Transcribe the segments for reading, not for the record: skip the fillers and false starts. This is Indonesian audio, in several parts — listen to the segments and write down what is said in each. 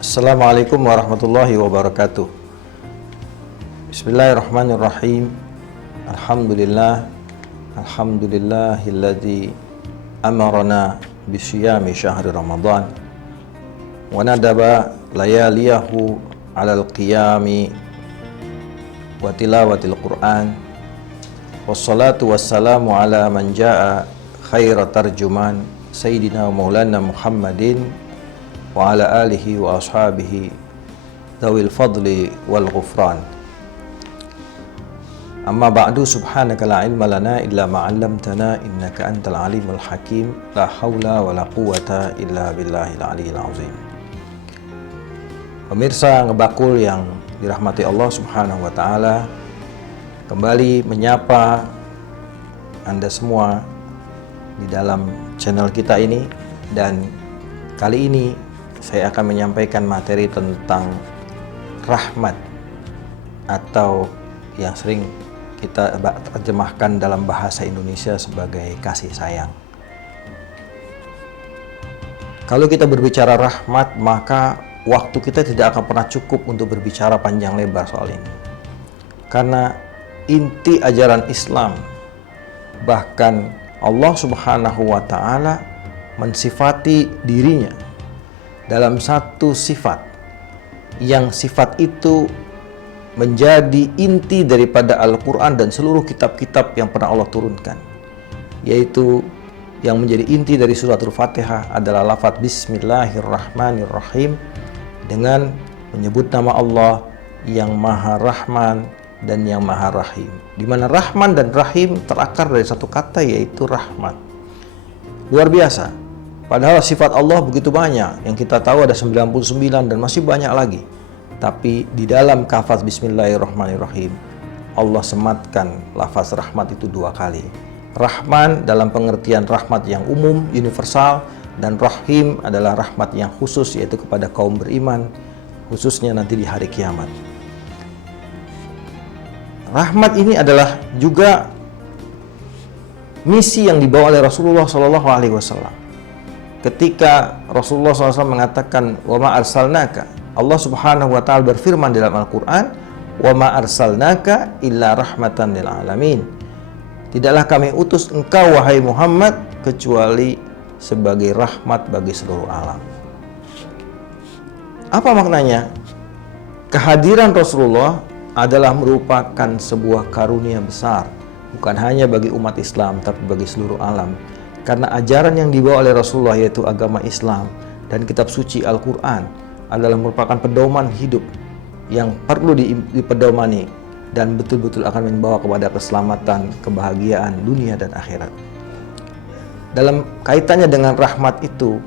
Assalamualaikum warahmatullahi wabarakatuh. Bismillahirrahmanirrahim. Alhamdulillahilladzi amarana bisyami syahri Ramadan wa nadaba layaliyahu alal qiyami wa tilawatil Qur'an. Wassalatu wassalamu ala man jaa khaira tarjuman Sayyidina Maulana Muhammadin wa ala alihi wa ashabihi dhawil fadli wal ghufran. Amma ba'du, subhanaka la ilma lana illa ma 'allamtana innaka antal alimul hakim. La haula wa la quwata illa billahil aliyil azim. Pemirsa Ngebakul yang dirahmati Allah Subhanahu wa taala, kembali menyapa Anda semua di dalam channel kita ini, dan kali ini saya akan menyampaikan materi tentang rahmat, atau yang sering kita terjemahkan dalam bahasa Indonesia sebagai kasih sayang. Kalau kita berbicara rahmat, maka waktu kita tidak akan pernah cukup untuk berbicara panjang lebar soal ini. Karena inti ajaran Islam, bahkan Allah Subhanahu wa taala mensifati dirinya dalam satu sifat, yang sifat itu menjadi inti daripada Al-Quran dan seluruh kitab-kitab yang pernah Allah turunkan, yaitu yang menjadi inti dari surat Al-Fatihah adalah lafaz Bismillahirrahmanirrahim, dengan menyebut nama Allah yang Maha Rahman dan yang Maha Rahim, di mana Rahman dan Rahim terakar dari satu kata, yaitu rahmat. Luar biasa. Padahal sifat Allah begitu banyak, yang kita tahu ada 99 dan masih banyak lagi. Tapi di dalam lafaz Bismillahirrahmanirrahim, Allah sematkan lafaz rahmat itu 2 kali. Rahman dalam pengertian rahmat yang umum, universal, dan Rahim adalah rahmat yang khusus, yaitu kepada kaum beriman, khususnya nanti di hari kiamat. Rahmat ini adalah juga misi yang dibawa oleh Rasulullah SAW. Ketika Rasulullah SAW mengatakan wa ma arsalnaka, Allah Subhanahu wa taala berfirman dalam Al-Qur'an, wa ma arsalnaka illa rahmatan lil alamin. Tidaklah kami utus engkau wahai Muhammad kecuali sebagai rahmat bagi seluruh alam. Apa maknanya? Kehadiran Rasulullah adalah merupakan sebuah karunia besar, bukan hanya bagi umat Islam tapi bagi seluruh alam. Karena ajaran yang dibawa oleh Rasulullah, yaitu agama Islam dan kitab suci Al-Quran, adalah merupakan pedoman hidup yang perlu dipedomani dan betul-betul akan membawa kepada keselamatan, kebahagiaan dunia dan akhirat. Dalam kaitannya dengan rahmat itu,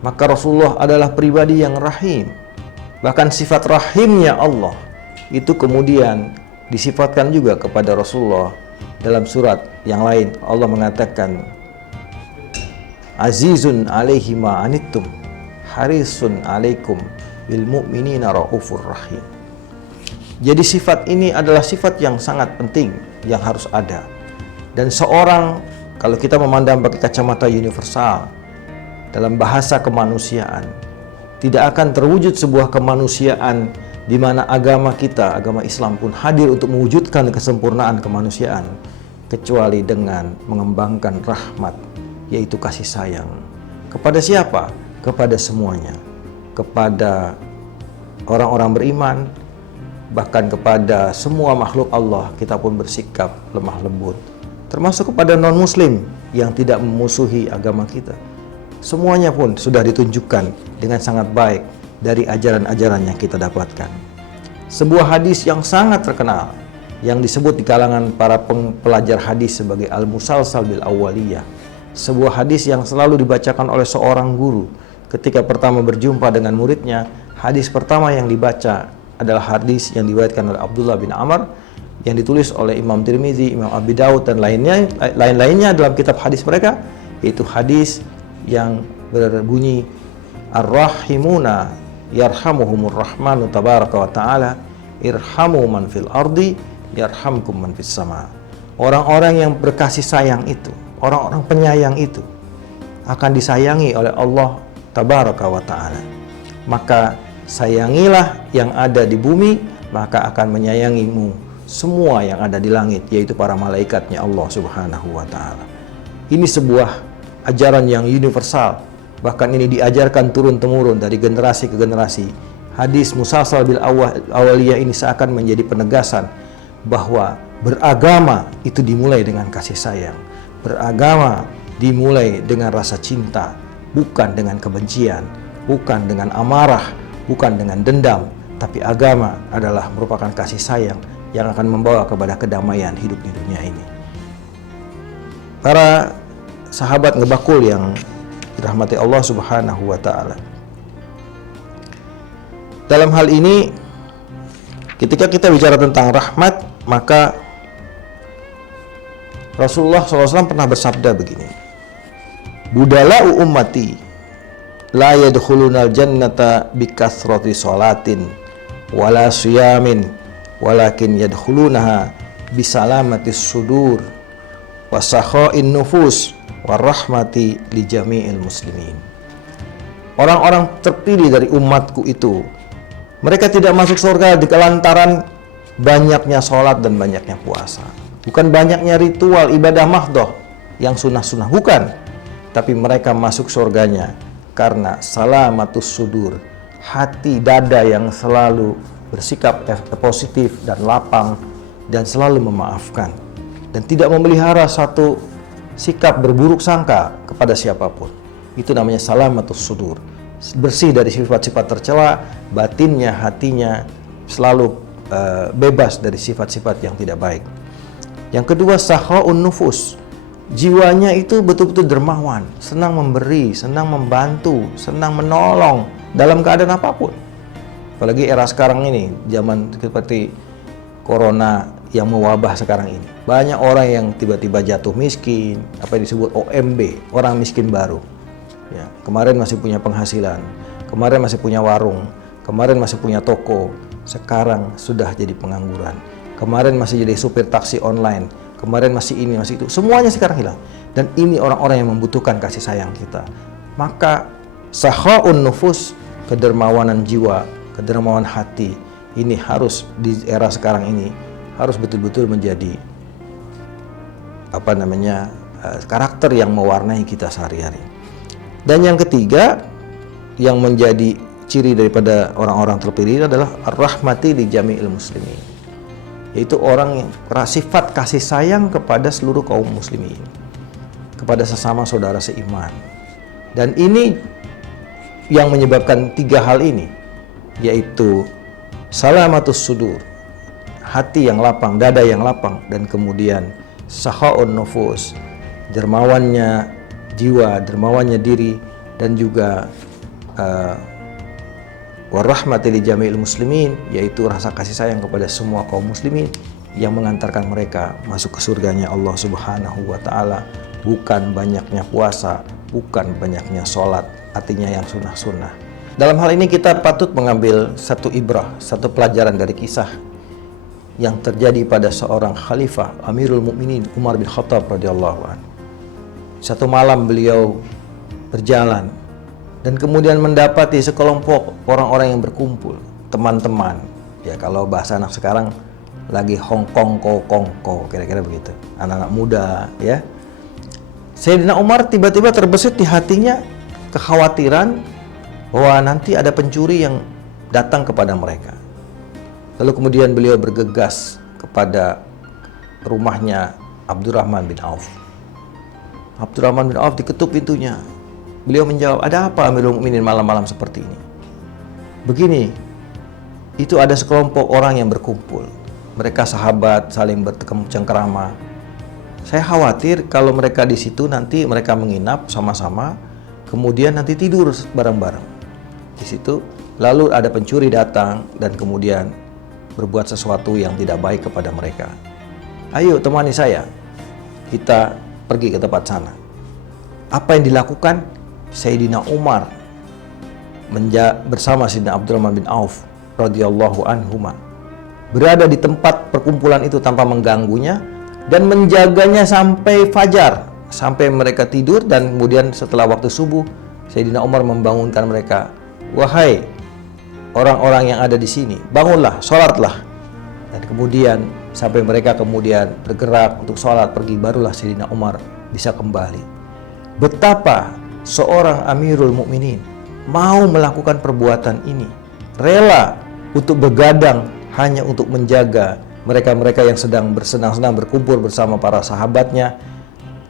maka Rasulullah adalah pribadi yang rahim. Bahkan sifat rahimnya Allah itu kemudian disifatkan juga kepada Rasulullah. Dalam surat yang lain Allah mengatakan, Azizun alaihi ma anittum harisun alaikum bil mu'minina raufur rahim. Jadi sifat ini adalah sifat yang sangat penting yang harus ada. Dan seorang, kalau kita memandang pakai kacamata universal dalam bahasa kemanusiaan, tidak akan terwujud sebuah kemanusiaan di mana agama kita, agama Islam pun hadir untuk mewujudkan kesempurnaan kemanusiaan, kecuali dengan mengembangkan rahmat, yaitu kasih sayang. Kepada siapa? Kepada semuanya. Kepada orang-orang beriman, bahkan kepada semua makhluk Allah, kita pun bersikap lemah lembut. Termasuk kepada non-muslim yang tidak memusuhi agama kita. Semuanya pun sudah ditunjukkan dengan sangat baik dari ajaran-ajaran yang kita dapatkan. Sebuah hadis yang sangat terkenal, yang disebut di kalangan para pelajar hadis sebagai al-musalsal bil awwaliyah. Sebuah hadis yang selalu dibacakan oleh seorang guru ketika pertama berjumpa dengan muridnya. Hadis pertama yang dibaca adalah hadis yang diriwayatkan oleh Abdullah bin Amr, yang ditulis oleh Imam Tirmizi, Imam Abi Daud, dan lain-lainnya dalam kitab hadis mereka, yaitu hadis yang berbunyi, Ar-Rahimuna yarhamuhumur rahmanu tabaraka wa ta'ala irhamu man fil ardi yarhamkum man fis sama. Orang-orang yang berkasih sayang itu, orang-orang penyayang itu akan disayangi oleh Allah tabaraka wa ta'ala. maka sayangilah yang ada di bumi, maka akan menyayangimu semua yang ada di langit, yaitu para malaikatnya Allah Subhanahu wa Ta'ala. Ini sebuah ajaran yang universal, bahkan ini diajarkan turun-temurun dari generasi ke generasi. Hadis musalsal bil awaliyah ini seakan menjadi penegasan bahwa beragama itu dimulai dengan kasih sayang, beragama dimulai dengan rasa cinta, bukan dengan kebencian, bukan dengan amarah, bukan dengan dendam, tapi agama adalah merupakan kasih sayang yang akan membawa kepada kedamaian hidup di dunia ini. Para sahabat ngebakul yang dirahmati Allah Subhanahu wa Ta'ala, dalam hal ini ketika kita bicara tentang rahmat, maka Rasulullah SAW pernah bersabda begini, budala'u ummati la yadkhulunal jannata bikathrati sholatin wala siyamin walakin yadkhulunaha bisalamatis sudur wasakha'in nufus warahmati li jami'il muslimin. Orang-orang terpilih dari umatku itu, mereka tidak masuk surga di lantaran banyaknya sholat dan banyaknya puasa, bukan banyaknya ritual ibadah mahdoh yang sunnah-sunnah, bukan, tapi mereka masuk surganya karena salamatus sudur, hati dada yang selalu bersikap positif dan lapang dan selalu memaafkan dan tidak memelihara satu sikap berburuk sangka kepada siapapun. Itu namanya salamatus sudur, bersih dari sifat-sifat tercela, batinnya, hatinya selalu bebas dari sifat-sifat yang tidak baik. Yang kedua, sakha'un nufus, jiwanya itu betul-betul dermawan, senang memberi, senang membantu, senang menolong dalam keadaan apapun. Apalagi era sekarang ini, zaman seperti corona yang mewabah sekarang ini, banyak orang yang tiba-tiba jatuh miskin, apa yang disebut OMB, orang miskin baru. Ya, kemarin masih punya penghasilan, kemarin masih punya warung, kemarin masih punya toko, sekarang sudah jadi pengangguran. Kemarin masih jadi supir taksi online, kemarin masih ini, masih itu, semuanya sekarang hilang. Dan ini orang-orang yang membutuhkan kasih sayang kita. Maka sakha'un nufus, kedermawanan jiwa, kedermawanan hati, ini harus di era sekarang ini harus betul-betul menjadi karakter yang mewarnai kita sehari-hari. Dan yang ketiga yang menjadi ciri daripada orang-orang terpilih adalah ar-rahmati li jami'il muslimin, yaitu orang yang sifat kasih sayang kepada seluruh kaum muslimin, kepada sesama saudara seiman. Dan ini yang menyebabkan tiga hal ini, yaitu salamatus sudur, hati yang lapang, dada yang lapang, dan kemudian sakha'un nufus, dermawannya jiwa, dermawannya diri, dan juga warahmati li jami'il muslimin, yaitu rasa kasih sayang kepada semua kaum muslimin yang mengantarkan mereka masuk ke surganya Allah Subhanahu wa Ta'ala. Bukan banyaknya puasa, bukan banyaknya sholat, artinya yang sunnah-sunnah. Dalam hal ini kita patut mengambil satu ibrah, satu pelajaran dari kisah yang terjadi pada seorang khalifah Amirul Mukminin Umar bin Khattab radhiyallahu anhu. Satu malam beliau berjalan dan kemudian mendapati sekelompok orang-orang yang berkumpul, teman-teman. Ya, kalau bahasa anak sekarang lagi hongkong kongko, kira-kira begitu. Anak-anak muda, ya. Sayyidina Umar tiba-tiba terbesit di hatinya kekhawatiran bahwa nanti ada pencuri yang datang kepada mereka. Lalu kemudian beliau bergegas kepada rumahnya Abdurrahman bin Auf. Abdurrahman bin Auf diketuk pintunya. Beliau menjawab, "Ada apa Amirul Mukminin malam-malam seperti ini?" "Begini, itu ada sekelompok orang yang berkumpul. Mereka sahabat, saling bercengkerama. Saya khawatir kalau mereka di situ nanti mereka menginap sama-sama, kemudian nanti tidur bareng-bareng di situ. Lalu ada pencuri datang dan kemudian berbuat sesuatu yang tidak baik kepada mereka. Ayo temani saya, kita pergi ke tempat sana." Apa yang dilakukan Sayyidina Umar bersama Sayyidina Abdurrahman bin Auf radhiyallahu anhuma berada di tempat perkumpulan itu tanpa mengganggunya dan menjaganya sampai fajar, sampai mereka tidur. Dan kemudian setelah waktu subuh Sayyidina Umar membangunkan mereka, "Wahai orang-orang yang ada di sini, bangunlah, sholatlah. Dan kemudian sampai mereka kemudian bergerak untuk sholat pergi, barulah Sayyidina Umar bisa kembali. Betapa seorang Amirul Mukminin mau melakukan perbuatan ini, rela untuk begadang hanya untuk menjaga mereka-mereka yang sedang bersenang-senang berkumpul bersama para sahabatnya,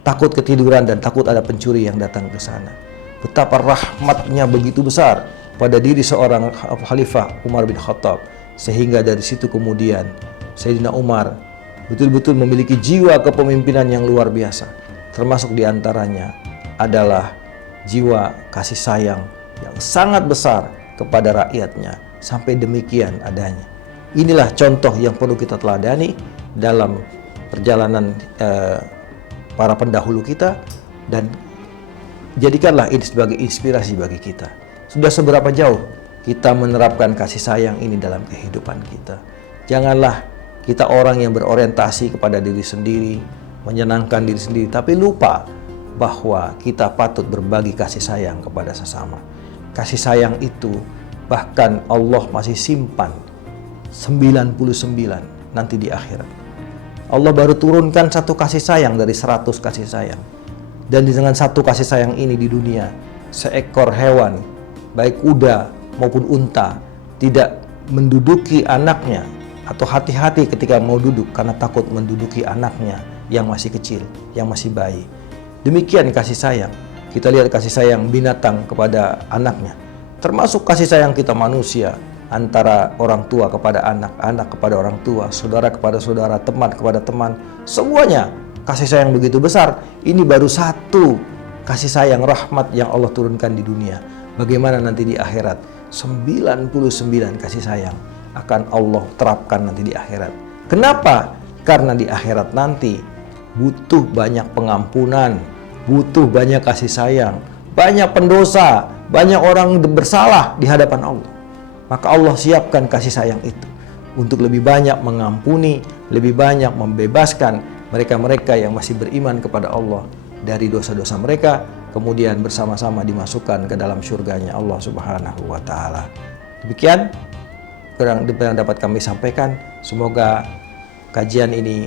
takut ketiduran dan takut ada pencuri yang datang ke sana. Betapa rahmatnya begitu besar pada diri seorang Khalifah Umar bin Khattab, sehingga dari situ kemudian Sayyidina Umar betul-betul memiliki jiwa kepemimpinan yang luar biasa. Termasuk diantaranya adalah jiwa kasih sayang yang sangat besar kepada rakyatnya, sampai demikian adanya. Inilah contoh yang perlu kita teladani dalam perjalanan para pendahulu kita, dan jadikanlah ini sebagai inspirasi bagi kita. Sudah seberapa jauh kita menerapkan kasih sayang ini dalam kehidupan kita. Janganlah kita orang yang berorientasi kepada diri sendiri, menyenangkan diri sendiri, tapi lupa bahwa kita patut berbagi kasih sayang kepada sesama. Kasih sayang itu bahkan Allah masih simpan 99 nanti di akhirat. Allah baru turunkan satu kasih sayang dari 100 kasih sayang. Dan dengan satu kasih sayang ini di dunia, seekor hewan, baik kuda maupun unta, tidak menduduki anaknya atau hati-hati ketika mau duduk karena takut menduduki anaknya yang masih kecil, yang masih bayi. Demikian kasih sayang. Kita lihat kasih sayang binatang kepada anaknya. Termasuk kasih sayang kita manusia, antara orang tua kepada anak, anak kepada orang tua, saudara kepada saudara, teman kepada teman. Semuanya kasih sayang begitu besar. Ini baru satu kasih sayang rahmat yang Allah turunkan di dunia. Bagaimana nanti di akhirat? 99 kasih sayang akan Allah terapkan nanti di akhirat. Kenapa? Karena di akhirat nanti butuh banyak pengampunan, butuh banyak kasih sayang, banyak pendosa, banyak orang bersalah di hadapan Allah. Maka Allah siapkan kasih sayang itu untuk lebih banyak mengampuni, lebih banyak membebaskan mereka-mereka yang masih beriman kepada Allah dari dosa-dosa mereka, kemudian bersama-sama dimasukkan ke dalam surganya Allah Subhanahu wa Ta'ala. Demikian yang dapat kami sampaikan. Semoga kajian ini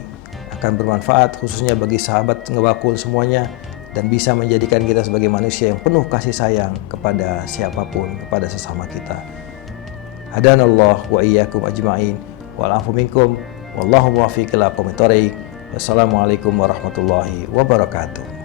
akan bermanfaat khususnya bagi sahabat Ngewakul semuanya, dan bisa menjadikan kita sebagai manusia yang penuh kasih sayang kepada siapapun, kepada sesama kita. Hadanallah wa iyyakum ajma'in wal afu minkum wallahu muwaffiq ila aqwamit thoriq. Wassalamualaikum warahmatullahi wabarakatuh.